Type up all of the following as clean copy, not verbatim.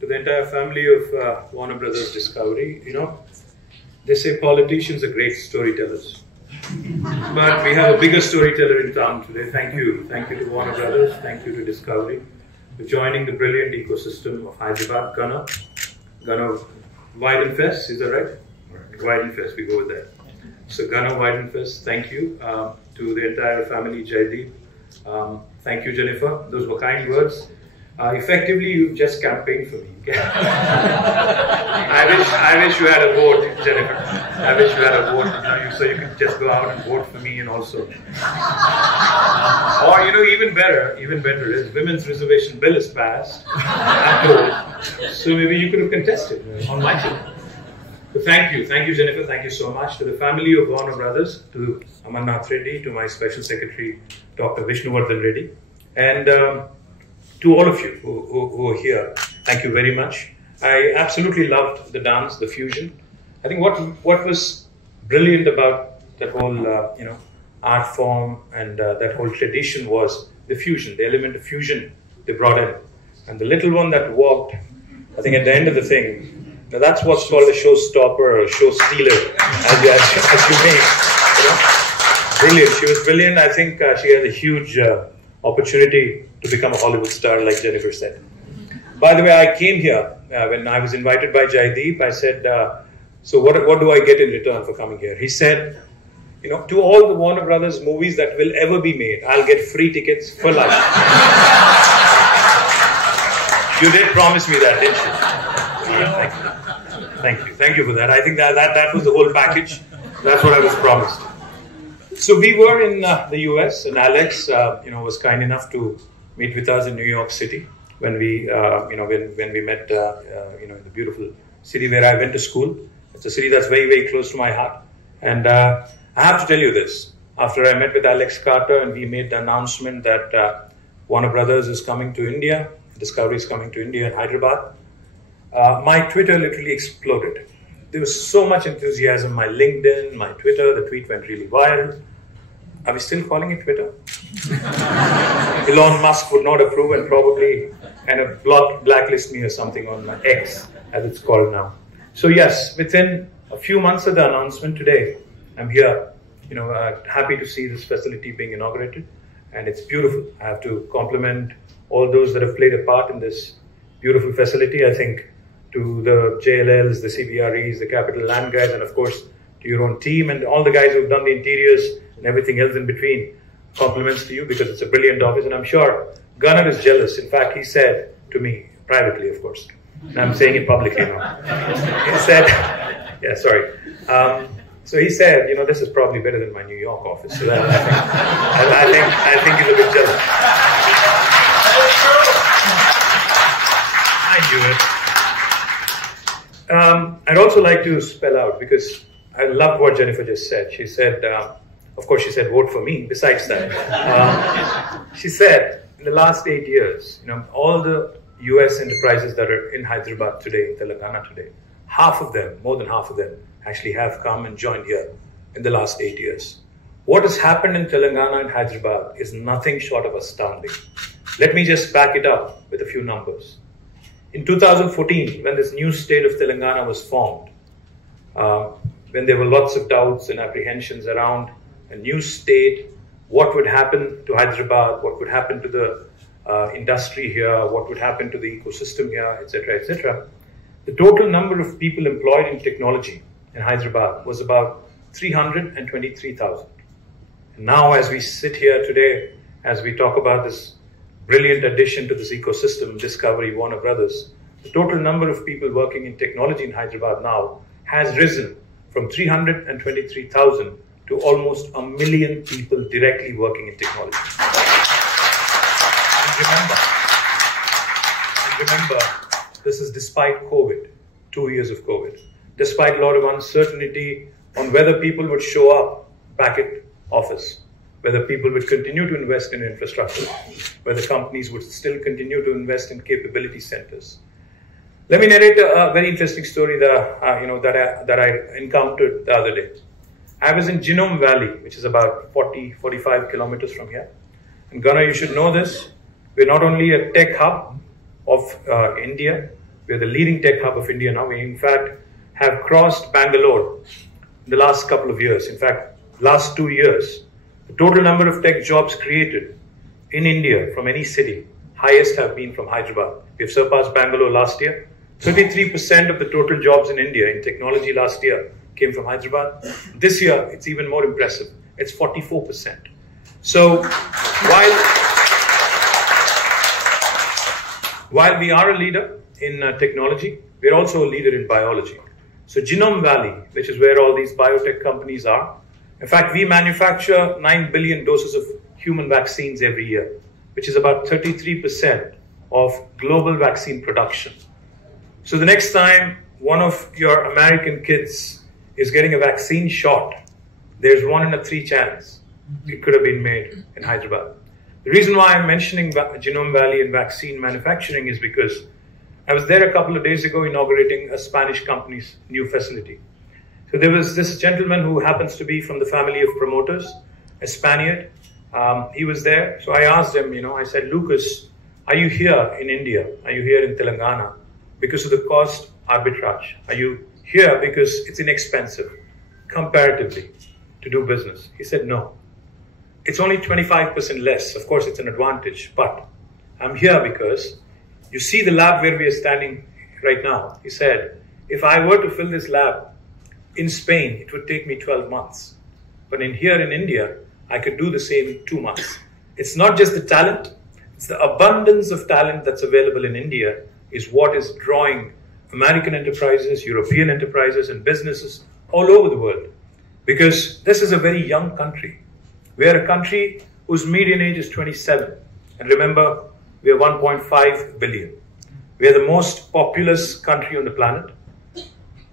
to the entire family of Warner Brothers Discovery. You know, they say politicians are great storytellers. But we have a bigger storyteller in town today. Thank you. Thank you to Warner Brothers. Thank you to Discovery for joining the brilliant ecosystem of Hyderabad. Gunnar Weidenfest, is that right? Weidenfest, we go with that. So Gunnar Weidenfest, thank you. To the entire family, Jaideep. Thank you, Jennifer. Those were kind words. Effectively, you just campaigned for me. I wish you had a vote, Jennifer. I wish you had a vote, so you could just go out and vote for me, and also. Or even better is women's reservation bill is passed. So maybe you could have contested on my team. So thank you, Jennifer. Thank you so much to the family of Warner Brothers, to Amarnath Reddy, to my special secretary, Dr. Vishnuvardhan Reddy, and to all of you who are here. Thank you very much. I absolutely loved the dance, the fusion. I think what was brilliant about that whole art form and that whole tradition was the fusion, the element of fusion they brought in, and the little one that walked. I think at the end of the thing. Now that's what's called a showstopper or a show stealer, as you may. Brilliant. She was brilliant. I think she has a huge opportunity to become a Hollywood star, like Jennifer said. By the way, I came here when I was invited by Jaideep. I said, so what do I get in return for coming here? He said, to all the Warner Brothers movies that will ever be made, I'll get free tickets for life. You did promise me that, didn't you? Thank you. Thank you for that. I think that was the whole package. That's what I was promised. So we were in the US, and Alex, was kind enough to meet with us in New York City when we, when we met, in the beautiful city where I went to school. It's a city that's very, very close to my heart. And I have to tell you this: after I met with Alex Carter and we made the announcement that Warner Brothers is coming to India, Discovery is coming to India and Hyderabad. My Twitter literally exploded. There was so much enthusiasm. My LinkedIn, my Twitter, the tweet went really viral. Are we still calling it Twitter? Elon Musk would not approve and probably kind of blacklist me or something on my X, as it's called now. So yes, within a few months of the announcement today, I'm here, happy to see this facility being inaugurated, and it's beautiful. I have to compliment all those that have played a part in this beautiful facility. I think to the JLLs, the CBREs, the Capital Land guys, and of course to your own team and all the guys who've done the interiors and everything else in between. Compliments to you, because it's a brilliant office, and I'm sure Gunnar is jealous. In fact, he said to me, privately of course, and I'm saying it publicly now. He said, yeah, sorry. So he said, this is probably better than my New York office. So that, I think he's a bit jealous. I knew it. I'd also like to spell out, because I loved what Jennifer just said. She said, of course, she said, vote for me. Besides that, she said, in the last 8 years, all the US enterprises that are in Hyderabad today, in Telangana today, half of them, more than half of them, actually have come and joined here in the last 8 years. What has happened in Telangana and Hyderabad is nothing short of astounding. Let me just back it up with a few numbers. In 2014, when this new state of Telangana was formed, when there were lots of doubts and apprehensions around a new state, what would happen to Hyderabad, what would happen to the industry here, what would happen to the ecosystem here, etc., etc. The total number of people employed in technology in Hyderabad was about 323,000. And now, as we sit here today, as we talk about this brilliant addition to this ecosystem, Discovery, Warner Brothers, the total number of people working in technology in Hyderabad now has risen from 323,000 to almost 1 million people directly working in technology. And remember, this is despite COVID, 2 years of COVID, despite a lot of uncertainty on whether people would show up back at office, whether people would continue to invest in infrastructure, whether companies would still continue to invest in capability centers. Let me narrate a very interesting story that I encountered the other day. I was in Genome Valley, which is about 45 kilometers from here. And Gunnar, you should know this. We're not only a tech hub of India, We are the leading tech hub of India now. We, in fact, have crossed Bangalore in the last couple of years. In fact, last 2 years, the total number of tech jobs created in India from any city, highest have been from Hyderabad. We have surpassed Bangalore last year. 33% of the total jobs in India in technology last year came from Hyderabad. This year, it's even more impressive. It's 44%. So while we are a leader in technology, we're also a leader in biology. So Genome Valley, which is where all these biotech companies are, in fact, we manufacture 9 billion doses of human vaccines every year, which is about 33% of global vaccine production. So the next time one of your American kids is getting a vaccine shot, there's 1 in 3 chance it could have been made in Hyderabad. The reason why I'm mentioning Genome Valley and vaccine manufacturing is because I was there a couple of days ago inaugurating a Spanish company's new facility. So there was this gentleman who happens to be from the family of promoters, a Spaniard. He was there. So I asked him, I said, Lucas, are you here in India? Are you here in Telangana because of the cost arbitrage? Are you here because it's inexpensive comparatively to do business? He said, no. It's only 25% less. Of course, it's an advantage, but I'm here because you see the lab where we are standing right now. He said, if I were to fill this lab in Spain, it would take me 12 months. But here in India, I could do the same in 2 months. It's not just the talent, it's the abundance of talent that's available in India is what is drawing American enterprises, European enterprises, and businesses all over the world. Because this is a very young country. We are a country whose median age is 27. And remember, we are 1.5 billion. We are the most populous country on the planet.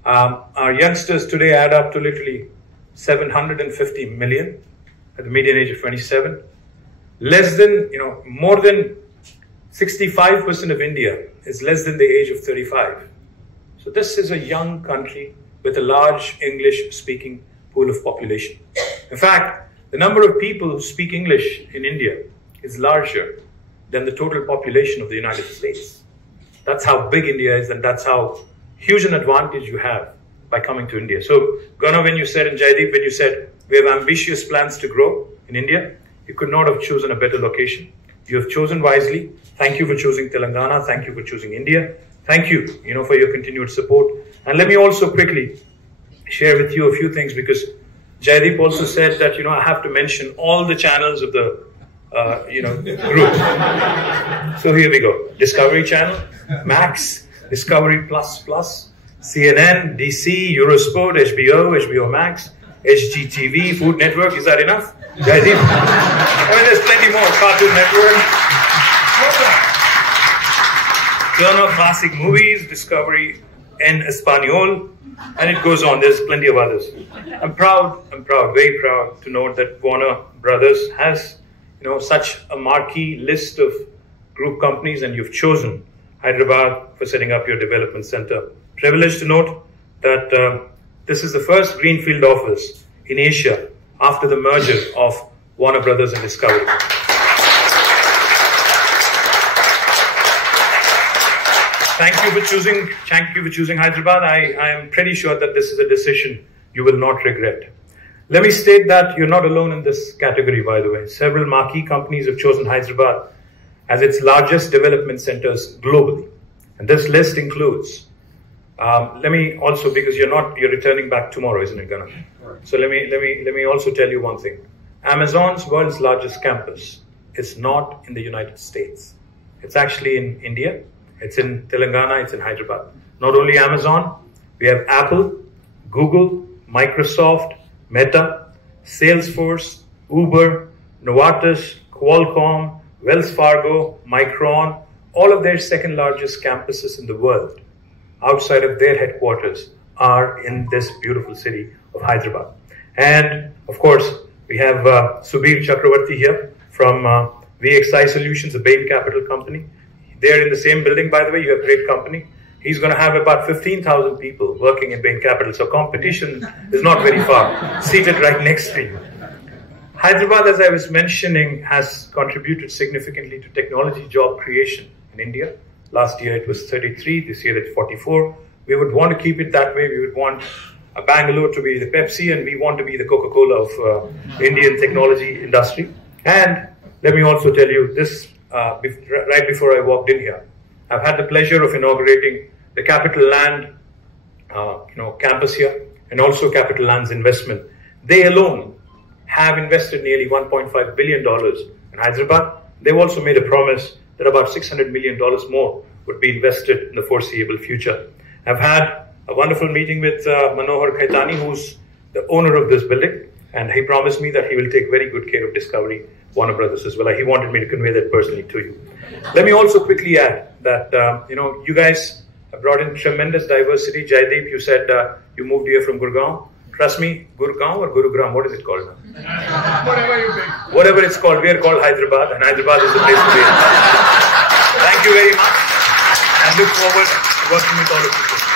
Our youngsters today add up to literally 750 million at the median age of 27. More than 65% of India is less than the age of 35. So this is a young country with a large English-speaking pool of population. In fact, the number of people who speak English in India is larger than the total population of the United States. That's how big India is, and that's how huge an advantage you have by coming to India. So, Gana, when you said, and Jaideep, when you said, we have ambitious plans to grow in India, you could not have chosen a better location. You have chosen wisely. Thank you for choosing Telangana. Thank you for choosing India. Thank you, for your continued support. And let me also quickly share with you a few things, because Jaideep also said that, I have to mention all the channels of the, group. So here we go. Discovery Channel, Max, Discovery Plus Plus, CNN, DC, Eurosport, HBO Max, HGTV, Food Network. Is that enough? Jaideep? There's plenty more. Cartoon Network. Turner Classic Movies, Discovery en Espanol, and it goes on. There's plenty of others. I'm proud, very proud to note that Warner Brothers has, such a marquee list of group companies, and you've chosen Hyderabad for setting up your development center. Privileged to note that this is the first greenfield office in Asia after the merger of Warner Brothers and Discovery. Thank you for choosing Hyderabad. I am pretty sure that this is a decision you will not regret. Let me state that you're not alone in this category, by the way. Several marquee companies have chosen Hyderabad as its largest development centers globally. And this list includes, let me also, because you're returning back tomorrow, isn't it, Gana? So let me also tell you one thing. Amazon's world's largest campus is not in the United States. It's actually in India. It's in Telangana, it's in Hyderabad. Not only Amazon, we have Apple, Google, Microsoft, Meta, Salesforce, Uber, Novartis, Qualcomm, Wells Fargo, Micron, all of their second largest campuses in the world outside of their headquarters are in this beautiful city of Hyderabad. And of course, we have Subir Chakravarti here from VXI Solutions, a Bain Capital company. They're in the same building, by the way. You have a great company. He's going to have about 15,000 people working in Bain Capital. So competition is not very far, seated right next to you. Hyderabad, as I was mentioning, has contributed significantly to technology job creation in India. Last year it was 33. This year it's 44. We would want to keep it that way. We would want Bangalore to be the Pepsi, and we want to be the Coca-Cola of Indian technology industry. And let me also tell you this, right before I walked in here, I've had the pleasure of inaugurating the Capital Land campus here, and also Capital Land's investment. They alone have invested nearly $1.5 billion in Hyderabad. They've also made a promise that about $600 million more would be invested in the foreseeable future. I've had a wonderful meeting with Manohar Khaitani, who's the owner of this building, and he promised me that he will take very good care of Discovery Warner Brothers as well. He wanted me to convey that personally to you. Let me also quickly add that, you guys have brought in tremendous diversity. Jaideep, you said you moved here from Gurgaon. Trust me, Gurgaon or Gurugram, what is it called now? Whatever you pick. Whatever it's called, we are called Hyderabad, and Hyderabad is the place to be. Thank you very much, and look forward to working with all of you.